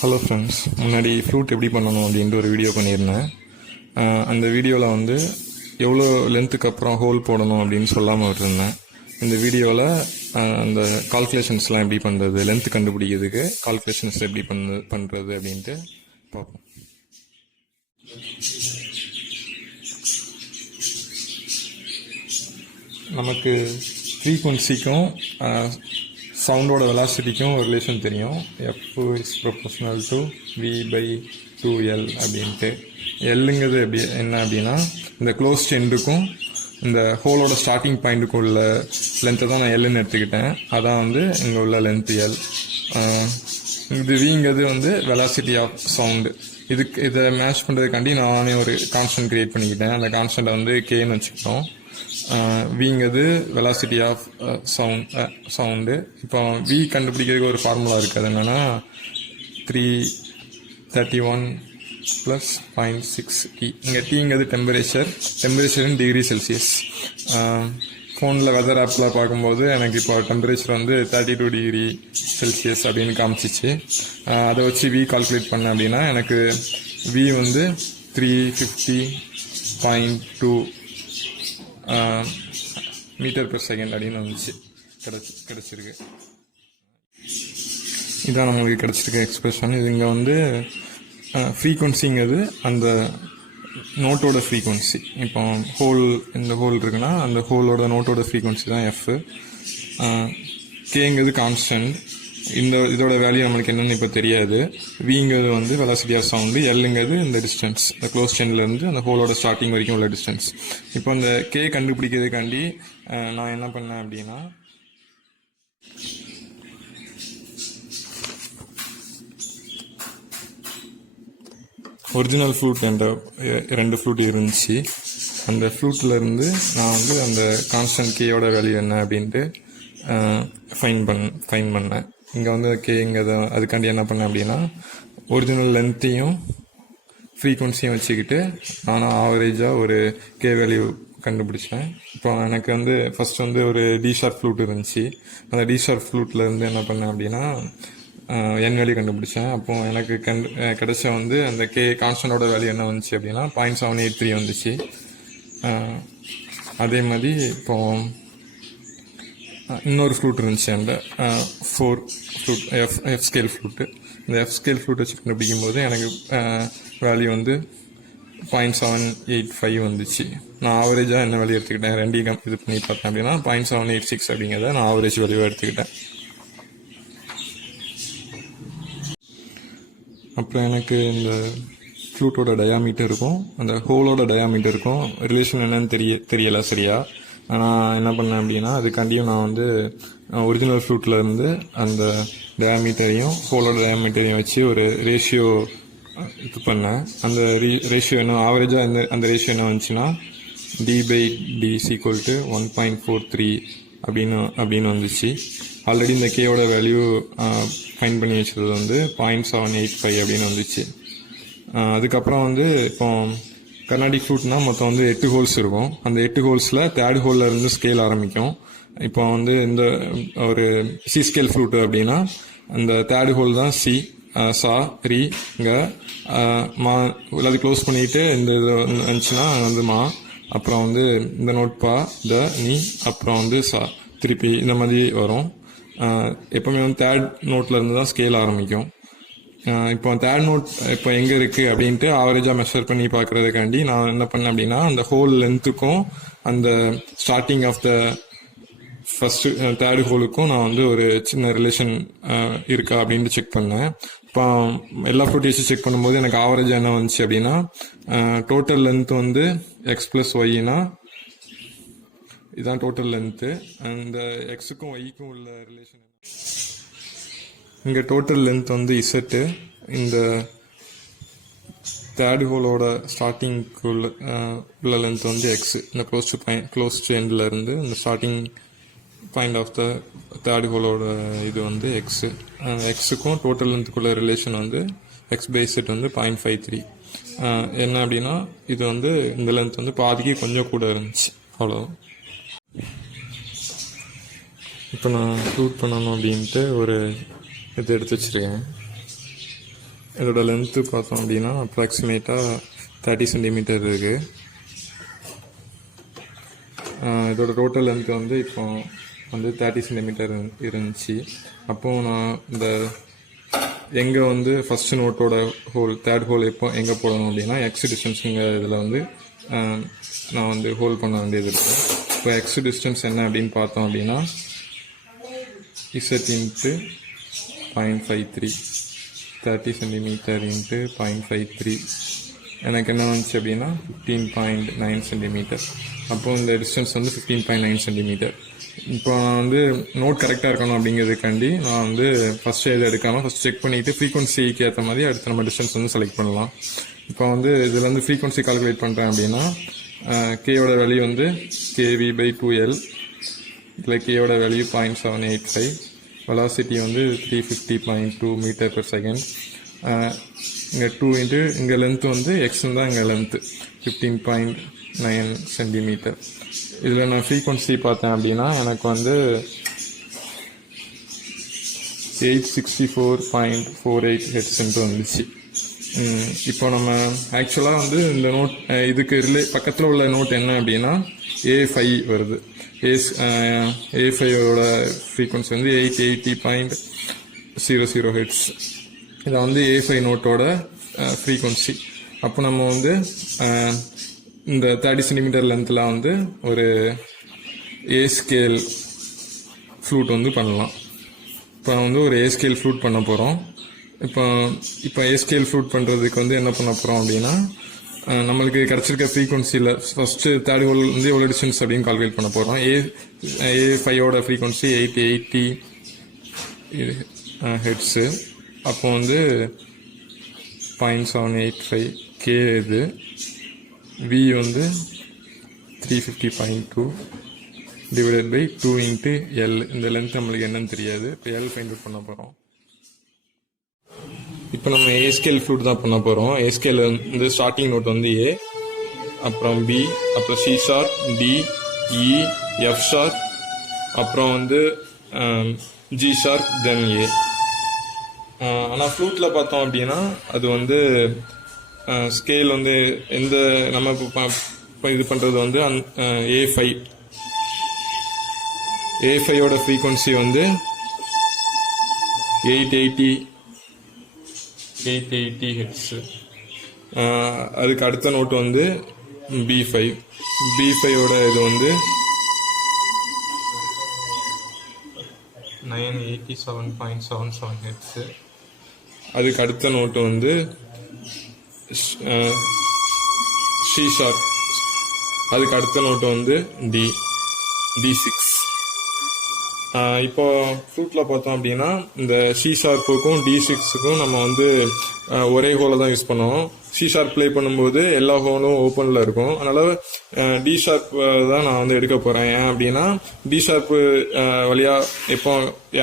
Hello friends, முன்னாடி flute எப்படி பண்ணணும் அப்படின்ட்டு ஒரு வீடியோ பண்ணியிருந்தேன். அந்த வீடியோவில் வந்து எவ்வளோ லென்த்துக்கு அப்புறம் ஹோல் போடணும் அப்படின்னு சொல்லாமல் விட்டுருந்தேன். இந்த வீடியோவில் அந்த கால்குலேஷன்ஸ்லாம் எப்படி பண்ணுறது, லென்த் கண்டுபிடிக்கிறதுக்கு கால்குலேஷன்ஸ் எப்படி பண்ணுறது அப்படின்ட்டு பார்ப்போம். நமக்கு ஃப்ரீக்வன்சிக்கும் சவுண்டோட வெலாசிட்டிக்கும் ஒரு ரிலேஷன் தெரியும். F is proportional to V/2L அப்படின்ட்டு. எல்லுங்கிறது என்ன அப்படின்னா இந்த க்ளோஸ்ட் எண்டுக்கும் இந்த ஹோலோட ஸ்டார்டிங் பாயிண்ட்டுக்கும் உள்ள லென்த்தை தான் நான் எல்லுன்னு எடுத்துக்கிட்டேன். அதான் வந்து இங்கே உள்ள லென்த் எல். இது விங்கிறது வந்து வெலாசிட்டி ஆஃப் சவுண்டு. இதை மேட்ச் பண்ணுறதுக்காண்டி நானே ஒரு கான்ஸ்டன்ட் க்ரியேட் பண்ணிக்கிட்டேன். அந்த கான்ஸ்டன்ட்டை வந்து கேன்னு வச்சுக்கிட்டோம். விங்கிறது வெலாசிட்டி ஆஃப் சவுண்டு. இப்போ வி கண்டுபிடிக்கிறதுக்கு ஒரு ஃபார்முலா இருக்குது. அது என்னென்னா 331 + 0.6 இங்கே டீங்கிறது டெம்பரேச்சர் இன் டிகிரி செல்சியஸ். ஃபோனில் வெதர் ஆப்பில் பார்க்கும்போது எனக்கு இப்போ டெம்பரேச்சர் வந்து 32 டிகிரி செல்சியஸ் அப்படின்னு காமிச்சிச்சு. அதை வச்சு வி கால்குலேட் பண்ணேன் அப்படின்னா எனக்கு வி வந்து 350.2 மீட்டர்/செகண்ட் அப்படின்னு வந்துச்சு. கிடச்சிருக்கு. இதான் நம்மளுக்கு கிடச்சிருக்க எக்ஸ்பிரஷன். இது இங்கே வந்து ஃப்ரீக்வன்சிங்கிறது அந்த நோட்டோட ஃப்ரீக்வன்சி. இப்போ இந்த ஹோல் இருக்குன்னா அந்த ஹோலோட நோட்டோட ஃப்ரீக்வன்சி தான் எஃப். கேங்கிறது கான்ஸ்டன்ட். இதோட வேல்யூ நம்மளுக்கு என்னென்னு இப்போ தெரியாது. விங்கிறது வந்து வெலாசிட்டி ஆஃப் சவுண்டு. எல்லுங்கிறது இந்த டிஸ்டன்ஸ், இந்த க்ளோஸ் எண்ட்லேருந்து அந்த ஹோலோட ஸ்டார்டிங் வரைக்கும் உள்ள டிஸ்டன்ஸ். இப்போ இந்த கே கண்டுபிடிக்கிறதுக்காண்டி நான் என்ன பண்ணேன் அப்படின்னா ஒரிஜினல் ஃப்ளூட் என்ற 2 ஃப்ளூட் இருந்துச்சு. அந்த ஃப்ளூட்லேருந்து நான் வந்து அந்த கான்ஸ்டன்ட் கேயோட வேல்யூ என்ன அப்படின்ட்டு ஃபைன் பண்ணேன். இங்கே வந்து கேங்கிறத அதுக்காண்டி என்ன பண்ணேன் அப்படின்னா ஒரிஜினல் லென்த்தையும் ஃப்ரீக்வன்சியும் வச்சுக்கிட்டு நானும் ஆவரேஜாக ஒரு கே வேல்யூ கண்டுபிடிச்சேன். இப்போ எனக்கு வந்து ஃபஸ்ட் வந்து ஒரு டி ஷார்ப் ஃப்ளூட் இருந்துச்சு. அந்த டி ஷார்ப் ஃப்ளூட்லேருந்து என்ன பண்ணேன் அப்படின்னா என் வேல்யூ கண்டுபிடிச்சேன். அப்போது எனக்கு கிடைச்ச வந்து அந்த கே கான்ஸ்டன்டோட வேல்யூ என்ன வந்துச்சு அப்படின்னா 0.783 வந்துச்சு. அதே மாதிரி இப்போது இன்னொரு ஃப்ளூட் இருந்துச்சு, அந்த 4 ஃப்ளூட் எஃப் ஸ்கேல் ஃப்ளூட்டு. இந்த எஃப் ஸ்கேல் ஃப்ளூட் வச்சு கண்டுபிடிக்கும் எனக்கு வேல்யூ வந்து 0.785 வந்துச்சு. நான் ஆவரேஜாக என்ன வேல்யூ எடுத்துக்கிட்டேன், ரெண்டையும் இது பண்ணி பார்த்தேன் அப்படின்னா 0.786 அப்படிங்கிறத நான் ஆவரேஜ் வேல்யூவாக எடுத்துக்கிட்டேன். அப்புறம் எனக்கு இந்த ஃப்ளூட்டோட டயாமீட்டருக்கும் அந்த ஹோலோட டயாமீட்டருக்கும் ரிலேஷன் என்னன்னு தெரியலை சரியா. நான் என்ன பண்ணேன் அப்படின்னா அதுக்காண்டியும் நான் வந்து ஒரிஜினல் ஃப்ளூட்டில் இருந்து அந்த டயாமீட்டரையும் ஹோலோட டயாமீட்டரையும் வச்சு ஒரு ரேஷியோ இது பண்ணேன். அந்த ரேஷியோ என்ன ஆவரேஜாக அந்த ரேஷியோ என்ன வந்துச்சுன்னா D/D = 1.43 அப்படின்னு வந்துச்சு. ஆல்ரெடி இந்த கேயோட வேல்யூ ஃபைன் பண்ணி வச்சது வந்து 0.785 அப்படின்னு வந்துச்சு. அதுக்கப்புறம் வந்து இப்போ கர்நாடிக் ஃப்ளூட்னால் மொத்தம் வந்து 8 ஹோல்ஸ் இருக்கும். அந்த 8 ஹோல்ஸில் தேர்ட் ஹோலில் இருந்து ஸ்கேல் ஆரம்பிக்கும். இப்போ வந்து இந்த ஒரு சி ஸ்கேல் ஃப்ளூட்டு அப்படின்னா அந்த தேர்ட் ஹோல் தான் சி, சா, ரி, க, மா எல்லாத்தையும் க்ளோஸ் பண்ணிட்டு இந்த இது வந்துச்சுன்னா வந்து மா, அப்புறம் வந்து இந்த நோட் பா, த, நீ, அப்புறம் வந்து சா, திருப்பி இந்த மாதிரி வரும். எப்போவுமே வந்து தேர்ட் நோட்டில் இருந்து தான் ஸ்கேல் ஆரம்பிக்கும். இப்போ தேர்ட் நோட் இப்போ எங்கே இருக்குது அப்படின்ட்டு ஆவரேஜாக மெஷர் பண்ணி பார்க்குறதுக்காண்டி நான் என்ன பண்ணேன் அப்படின்னா அந்த ஹோல் லென்த்துக்கும் அந்த starting of the first third ஹோலுக்கும் நான் வந்து ஒரு சின்ன ரிலேஷன் இருக்கா அப்படின்ட்டு செக் பண்ணேன். இப்போ எல்லா ஃப்ளூட்டையும் செக் பண்ணும்போது எனக்கு ஆவரேஜாக என்ன வந்துச்சு அப்படின்னா டோட்டல் லென்த் வந்து x+y இதுதான் டோட்டல் லென்த்து. அந்த எக்ஸுக்கும் ஒய்க்கும் உள்ள ரிலேஷன் இங்கே டோட்டல் லென்த் வந்து இசட்டு. இந்த தேர்ட் ஹோலோட ஸ்டார்டிங்க்கு உள்ள லென்த் வந்து எக்ஸ். இந்த க்ளோஸ் எண்டில் இருந்து இந்த starting point of the third ஹோலோட இது வந்து எக்ஸு. எக்ஸுக்கும் டோட்டல் லென்த்துக்குள்ள ரிலேஷன் வந்து x/z வந்து 0.53. என்ன அப்படின்னா இது வந்து இந்த லென்த் வந்து பாதிக்கு கொஞ்சம் கூட இருந்துச்சு, அவ்வளோ. இப்போ நான் ஷூட் பண்ணணும் அப்படின்ட்டு ஒரு இது எடுத்து வச்சுருக்கேன். இதோட லென்த்து பார்த்தோம் அப்படின்னா அப்ராக்சிமேட்டாக 30 சென்டிமீட்டர் இருக்குது. இதோட டோட்டல் லென்த் வந்து இப்போ வந்து 30 சென்டிமீட்டர் இருந்துச்சு. அப்போது நான் இந்த எங்கே வந்து ஃபஸ்ட்டு நோட்டோட ஹோல் தேர்ட் ஹோல் எப்போ எங்கே போடணும் அப்படின்னா எக்ஸ் டிஸ்டன்ஸுங்கிற இதில் வந்து நான் வந்து ஹோல் பண்ண வேண்டியது இருக்குது. இப்போ எக்ஸ் டிஸ்டன்ஸ் என்ன அப்படின்னு பார்த்தோம் அப்படின்னா இசட் இன்ட்டு 0.53 30 சென்டிமீட்டர் இன்ட்டு 0.53 எனக்கு என்ன வந்துச்சு அப்படின்னா 15.9 சென்டிமீட்டர். அப்போது இந்த டிஸ்டன்ஸ் வந்து 15.9 சென்டிமீட்டர். இப்போ நான் வந்து நோட் கரெக்டாக இருக்கணும் அப்படிங்கிறதுக்காண்டி நான் வந்து ஃபஸ்ட்டு எது எடுக்காமல் ஃபஸ்ட் செக் பண்ணிவிட்டு ஃப்ரீக்வன்சிக்கு ஏற்ற மாதிரி அடுத்து நம்ம டிஸ்டன்ஸ் வந்து செலக்ட் பண்ணலாம். இப்போ வந்து இதில் வந்து ஃப்ரீக்வன்சி கால்குலேட் பண்ணுறேன் அப்படின்னா கேயோட வேல்யூ வந்து kV/2L, இதில் கேயோட வேல்யூ 0.785, வெலாசிட்டி வந்து 350.2 மீட்டர் பெர் செகண்ட். இங்கே 2 இன்ட்டு இங்கே லென்த்து வந்து எக்ஸ்ன்னு தான் இங்கே லென்த்து 15.9 சென்டிமீட்டர். இதில் நான் ஃப்ரீக்வன்சி பார்த்தேன் அப்படின்னா எனக்கு வந்து 864.48 ஹெர்ட்ஸ்ன்ட்டு வந்துச்சு. இப்போ நம்ம ஆக்சுவலாக வந்து இந்த நோட் இதுக்கு பக்கத்தில் உள்ள நோட் என்ன அப்படின்னா A5 வருது. A5ஓட ஃப்ரீக்வன்சி வந்து 880.00 ஹெர்ட்ஸ். இதை வந்து A5 நோட்டோட ஃப்ரீக்வன்சி. அப்போ நம்ம வந்து இந்த 30 சென்டிமீட்டர் லென்த்தில் வந்து ஒரு ஏ ஸ்கேல் ஃப்ளூட் வந்து பண்ணலாம். இப்போ வந்து ஒரு ஏ ஸ்கேல் ஃப்ளூட் பண்ண போகிறோம். இப்போ ஏ ஸ்கேல் ஃப்ளூட் பண்ணுறதுக்கு வந்து என்ன பண்ண போகிறோம் அப்படின்னா நம்மளுக்கு கிடச்சிருக்க ஃப்ரீக்வன்சியில் ஃபஸ்ட்டு தேர்ட் ஹோல் வந்து எவ்வளோ டிஸ்டன்ஸ் அப்படின்னு கால்குலேட் பண்ண போகிறோம். A5ஓட ஃப்ரீக்வன்சி 880 ஹெர்ட்ஸு. அப்போ வந்து 0.785 கே இது. வி வந்து 350.2 டிவைடட் பை 2 இன்ட்டு எல். இந்த லென்த் நம்மளுக்கு என்னன்னு தெரியாது. இப்போ எல் ஃபைண்ட் அவுட் பண்ண போகிறோம். இப்போ நம்ம ஏ ஸ்கேல் ஃப்ளூட் தான் பண்ண போகிறோம். ஏ ஸ்கேல் வந்து ஸ்டார்டிங் நோட் வந்து ஏ, அப்புறம் பி, அப்புறம் சி ஷார்ப், டி, இ, எஃப் ஷார்ப், அப்புறம் வந்து ஜி ஷார்ப், தென் ஏ. ஆனால் ஃப்ளூட்டில் பார்த்தோம் அப்படின்னா அது வந்து ஸ்கேல் வந்து எந்த நம்ம இப்போ இது பண்ணுறது வந்து A5ஓட ஃப்ரீக்வன்சி வந்து 880 ஹெர்ட்ஸு. அதுக்கு அடுத்த நோட்டு வந்து B5ஓட இது வந்து 987.77 ஹெர்ட்ஸு. அதுக்கு அடுத்த நோட்டு வந்து சி ஷார்ப். அதுக்கு அடுத்த நோட்டு வந்து D6. இப்போ ஃப்ளூட்டில் பார்த்தோம் அப்படின்னா இந்த சி ஷார்ப்புக்கும் D6க்கும் நம்ம வந்து ஒரே ஹோலை தான் யூஸ் பண்ணுவோம். சி ஷார்ப் ப்ளே பண்ணும்போது எல்லா ஹோலும் ஓப்பனில் இருக்கும். அதனால் டி ஷார்ப் தான் நான் வந்து எடுக்க போகிறேன். ஏன் அப்படின்னா டி ஷார்ப் வழியாக எப்போ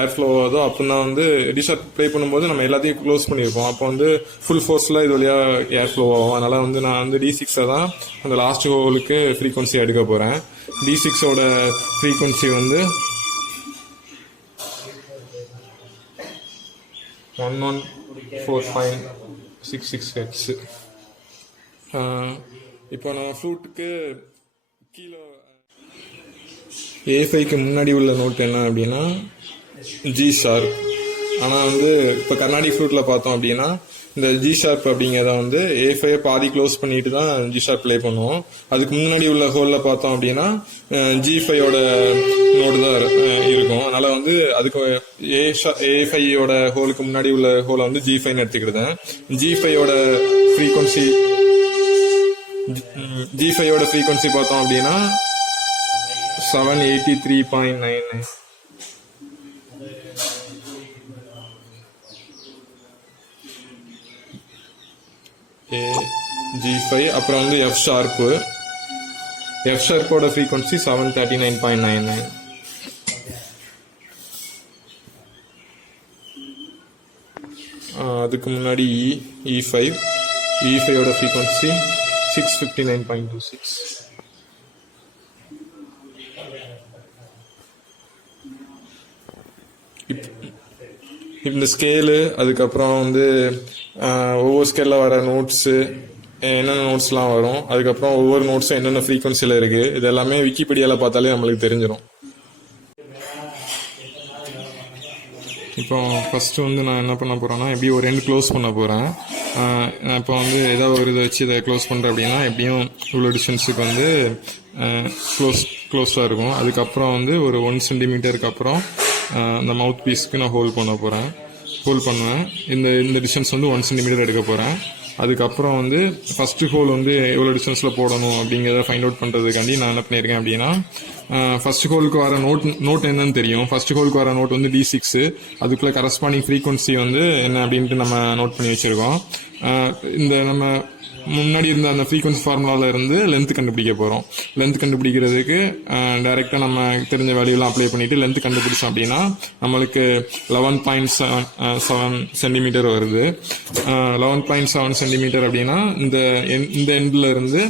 ஏர் ஃப்ளோ ஆகுதோ அப்படின்னா வந்து டி ஷார்ப் ப்ளே பண்ணும்போது நம்ம எல்லாத்தையும் க்ளோஸ் பண்ணியிருப்போம். அப்போ வந்து ஃபுல் ஃபோர்ஸில் இது வழியாக ஏர் ஃப்ளோ ஆகும். அதனால் வந்து நான் வந்து D6 தான் அந்த லாஸ்ட் ஹோலுக்கு ஃப்ரீக்வன்சி எடுக்க போகிறேன். D6ஓட ஃப்ரீக்வன்சி வந்து 114.66 ஹெர்ட்ஸ். இப்போ நான் ஃப்ளூட்டுக்கு கீழே A5க்கு முன்னாடி உள்ள நோட் என்ன அப்படின்னா ஜி ஷார்ப். ஆனால் வந்து இப்போ கர்நாடிக் ஃப்ளூட்டில் பார்த்தோம் அப்படின்னா இந்த ஜி ஷார்ப் அப்படிங்கிறத வந்து A5 பாதி க்ளோஸ் பண்ணிட்டு தான் ஜி ஷார்ப் ப்ளே பண்ணுவோம். அதுக்கு முன்னாடி உள்ள ஹோலில் பார்த்தோம் அப்படின்னா G5ஓட நோடு தான் இருக்கும். அதனால வந்து அதுக்கு A5ஓட ஹோலுக்கு முன்னாடி உள்ள ஹோலை வந்து G5ன்னு எடுத்துக்கிட்டேன். G5ஓட ஃப்ரீக்வன்சி பார்த்தோம் அப்படின்னா 783.99. G5. அப்புறம் வந்து எஃப் ஷார்ப்போட ஃப்ரீக்வன்சி 739.99. அதுக்கு முன்னாடி E5ஓட ஃப்ரீக்வன்சி 659.26. இந்த ஸ்கேலு அதுக்கப்புறம் வந்து ஒவ்வொரு ஸ்கேலில் வர நோட்ஸு என்னென்ன நோட்ஸ்லாம் வரும், அதுக்கப்புறம் ஒவ்வொரு நோட்ஸும் என்னென்ன ஃப்ரீக்வன்சியில் இருக்குது, இது எல்லாமே விக்கிபீடியாவில் பார்த்தாலே நம்மளுக்கு தெரிஞ்சிடும். இப்போ ஃபஸ்ட்டு வந்து நான் என்ன பண்ண போகிறேன்னா, எப்படி ஒரு எண்டு க்ளோஸ் பண்ண போகிறேன். நான் இப்போ வந்து ஏதாவது ஒரு இதை வச்சு இதை க்ளோஸ் பண்ணுறேன் அப்படின்னா எப்படியும் இவ்வளோ டிஸ்டன்ஸுக்கு வந்து க்ளோஸாக இருக்கும். அதுக்கப்புறம் வந்து ஒரு 1 சென்டிமீட்டருக்கு அப்புறம் அந்த மவுத் பீஸ்க்கு நான் ஹோல் பண்ணுவேன். இந்த டிஸ்டன்ஸ் வந்து 1 சென்டிமீட்டர் எடுக்க போகிறேன். அதுக்கப்புறம் வந்து ஃபஸ்ட்டு ஹோல் வந்து எவ்வளோ டிஸ்டன்ஸில் போடணும் அப்படிங்கிறத ஃபைண்ட் அவுட் பண்ணுறதுக்காண்டி நான் என்ன பண்ணியிருக்கேன் அப்படின்னா, ஃபர்ஸ்ட் ஹோலுக்கு வர நோட் என்னன்னு தெரியும். ஃபர்ஸ்ட் ஹோலுக்கு வர நோட் வந்து D6, அதுக்குள்ளே கரஸ்பாண்டிங் ஃப்ரீக்வன்சி வந்து என்ன அப்படின்ட்டு நம்ம நோட் பண்ணி வச்சுருக்கோம். இந்த நம்ம முன்னாடி இருந்த அந்த ஃப்ரீக்வன்சி ஃபார்முலாவில் இருந்து லென்த் கண்டுபிடிக்க போகிறோம். லென்த் கண்டுபிடிக்கிறதுக்கு டைரெக்டாக நம்ம தெரிஞ்ச வேல்யூலாம் அப்ளை பண்ணிவிட்டு லென்த் கண்டுபிடிச்சோம் அப்படின்னா நம்மளுக்கு 11.7 சென்டிமீட்டர் வருது. 11.7 சென்டிமீட்டர் அப்படின்னா இந்த எண்டில் இருந்து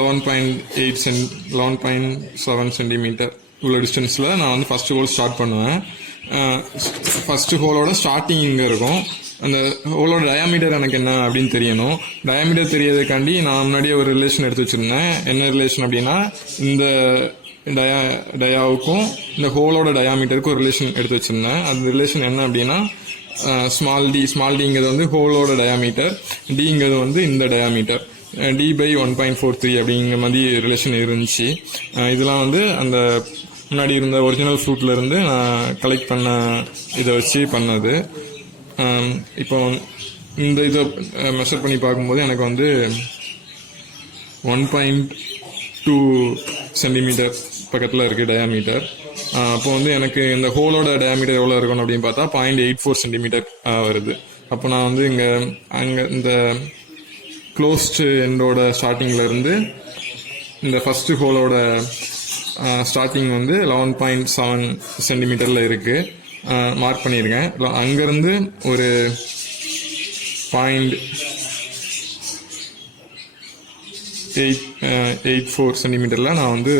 11.7 சென்டிமீட்டர் இவ்வளோ டிஸ்டன்ஸில் நான் வந்து ஃபர்ஸ்ட் ஹோல் ஸ்டார்ட் பண்ணுவேன். ஃபர்ஸ்ட் ஹோலோட ஸ்டார்டிங் இங்கே இருக்கும். அந்த ஹோலோட டயாமீட்டர் எனக்கு என்ன அப்படின்னு தெரியணும். டயாமீட்டர் தெரியறதுக்காண்டி நான் முன்னாடியே ஒரு ரிலேஷன் எடுத்து வச்சுருந்தேன். என்ன ரிலேஷன் அப்படின்னா, இந்த டயாவுக்கும் இந்த ஹோலோட டயாமீட்டருக்கும் ஒரு ரிலேஷன் எடுத்து வச்சுருந்தேன். அந்த ரிலேஷன் என்ன அப்படின்னா, ஸ்மால் டிங்கிறது வந்து ஹோலோட டயாமீட்டர், டிங்கிறது வந்து இந்த டயாமீட்டர், D/1.43 அப்படிங்கிற மாதிரி ரிலேஷன் இருந்துச்சு. இதெல்லாம் வந்து அந்த முன்னாடி இருந்த ஒரிஜினல் ஃப்ரூட்ல இருந்து நான் கலெக்ட் பண்ண இதை வச்சு பண்ணது. இப்போ இந்த இதை மெஷர் பண்ணி பார்க்கும்போது எனக்கு வந்து 1.2 சென்டிமீட்டர் பக்கத்தில் இருக்குது டயாமீட்டர். அப்போ வந்து எனக்கு இந்த ஹோலோட டயாமீட்டர் எவ்வளோ இருக்கணும் அப்படின்னு பார்த்தா 0.84 சென்டிமீட்டர் வருது. அப்போ நான் வந்து அங்கே இந்த க்ளோஸ்டு எண்டோட ஸ்டார்டிங்கில் இருந்து இந்த ஃபஸ்ட்டு ஹோலோட ஸ்டார்டிங் வந்து 11.7 சென்டிமீட்டரில் இருக்குது, மார்க் பண்ணியிருக்கேன். அங்கேருந்து ஒரு 0.84 சென்டிமீட்டரில் நான் வந்து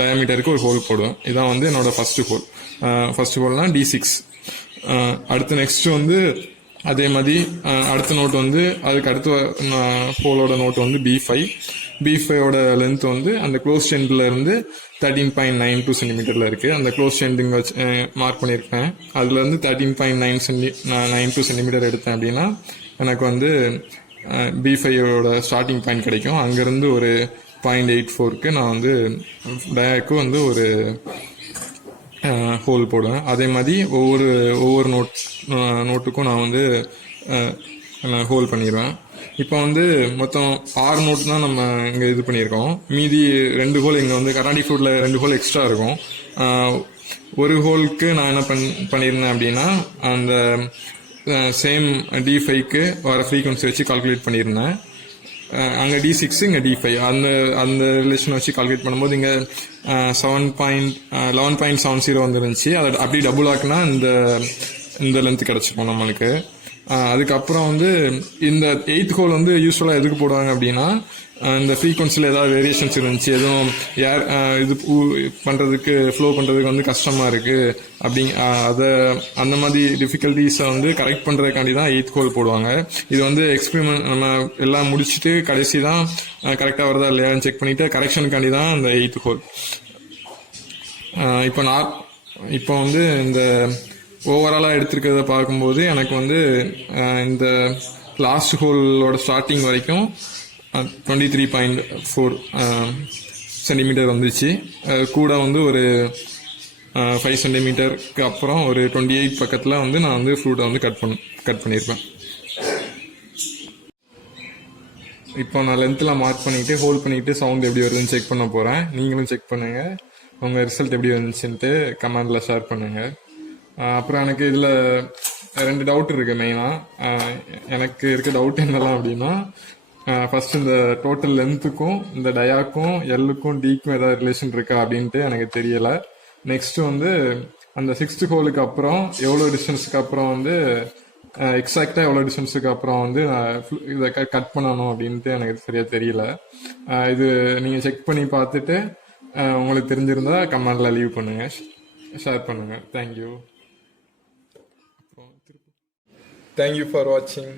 டயாமீட்டருக்கு ஒரு ஹோல் போடுவேன். இதான் வந்து என்னோடய ஃபஸ்ட்டு ஹோல். First ஹோல்னா D6. அடுத்து நெக்ஸ்ட் வந்து அதே மாதிரி அடுத்த நோட் வந்து அதுக்கு அடுத்த ஹோலோட நோட் வந்து B5ஓட லென்த் வந்து அந்த க்ளோஸ் எண்டில் இருந்து 13.92 சென்டிமீட்டரில் இருக்குது. அந்த க்ளோஸ் எண்டிங் வச்சு மார்க் பண்ணியிருக்கேன். அதுலேருந்து 13.92 சென்டிமீட்டர் எடுத்தேன் அப்படின்னா எனக்கு வந்து B5ஓட ஸ்டார்டிங் பாயிண்ட் கிடைக்கும். அங்கேருந்து ஒரு 0.84க்கு நான் வந்து டயாக்கு வந்து ஒரு ஹோல் போடுவேன். அதே மாதிரி ஒவ்வொரு நோட்டுக்கும் நான் வந்து ஹோல் பண்ணிடுவேன். இப்போ வந்து மொத்தம் 6 நோட் தான் நம்ம இங்கே இது பண்ணியிருக்கோம். மீதி 2 ஹோல் இங்கே வந்து கர்நாடிக் ஃப்ளூட்டில் 2 ஹோல் எக்ஸ்ட்ரா இருக்கும். ஒரு ஹோலுக்கு நான் என்ன பண்ணியிருந்தேன் அப்படின்னா, அந்த சேம் D5க்கு வர ஃப்ரீக்வன்சி வச்சு கால்குலேட் பண்ணியிருந்தேன். அங்கே D6 இங்கே D5 அந்த ரிலேஷன் வச்சு கால்குலேட் பண்ணும்போது இங்கே 11.70 வந்துருந்துச்சு. அதை அப்படி டபுள் ஆக்குனா இந்த லென்த் கிடச்சிக்கும் நம்மளுக்கு. அதுக்கப்புறம் வந்து இந்த 8th ஹோல் வந்து யூஸ்வலாக எதுக்கு போடுவாங்க அப்படின்னா, இந்த ஃப்ரீக்வன்சியில் ஏதாவது வேரியேஷன்ஸ் இருந்துச்சு, எதுவும் இது பண்ணுறதுக்கு ஃப்ளோ பண்ணுறதுக்கு வந்து கஷ்டமாக இருக்குது அந்த மாதிரி டிஃபிகல்ட்டிஸை வந்து கரெக்ட் பண்ணுறதுக்காண்டி தான் 8th ஹோல் போடுவாங்க. இது வந்து எக்ஸ்பெரிமெண்ட் நம்ம எல்லாம் முடிச்சுட்டு கடைசி தான் கரெக்டாக வருதா இல்லையான்னு செக் பண்ணிவிட்டு கரெக்ஷனுக்காண்டி தான் இந்த 8th ஹோல். இப்போ வந்து இந்த ஓவராலாக எடுத்துருக்கிறத பார்க்கும்போது எனக்கு வந்து இந்த லாஸ்ட் ஹோலோட ஸ்டார்டிங் வரைக்கும் 23.4 சென்டிமீட்டர் வந்துச்சு. கூட வந்து ஒரு 5 சென்டிமீட்டருக்கு அப்புறம் ஒரு 28 பக்கத்தில் வந்து நான் வந்து ஃப்ரூட்டை வந்து கட் பண்ணியிருப்பேன். இப்போ நான் லென்த்தில் மார்க் பண்ணிவிட்டு ஹோல்ட் பண்ணிவிட்டு சவுண்ட் எப்படி வருதுன்னு செக் பண்ண போகிறேன். நீங்களும் செக் பண்ணுங்கள். உங்கள் ரிசல்ட் எப்படி வந்துச்சுன்ட்டு கமெண்டில் ஷேர் பண்ணுங்கள். அப்புறம் எனக்கு இதில் 2 டவுட் இருக்குது மெயினாக. எனக்கு இருக்க டவுட் என்னெல்லாம் அப்படின்னா, ஃபர்ஸ்ட் இந்த டோட்டல் லென்த்துக்கும் இந்த டயாக்கும் எல்லுக்கும் டிக்கும் ஏதாவது ரிலேஷன் இருக்கா அப்படின்ட்டு எனக்கு தெரியலை. நெக்ஸ்ட் வந்து அந்த 6th ஹோலுக்கு அப்புறம் எவ்வளோ டிஸ்டன்ஸுக்கு அப்புறம் வந்து எக்ஸாக்டாக எவ்வளோ டிஸ்டன்ஸுக்கு அப்புறம் வந்து இதை கட் பண்ணணும் அப்படின்ட்டு எனக்கு சரியாக தெரியல. இது நீங்கள் செக் பண்ணி பார்த்துட்டு உங்களுக்கு தெரிஞ்சிருந்தா கமெண்டில் லீவ் பண்ணுங்கள், ஷேர் பண்ணுங்கள். தேங்க்யூ. தேங்க்யூ ஃபார் வாட்சிங்.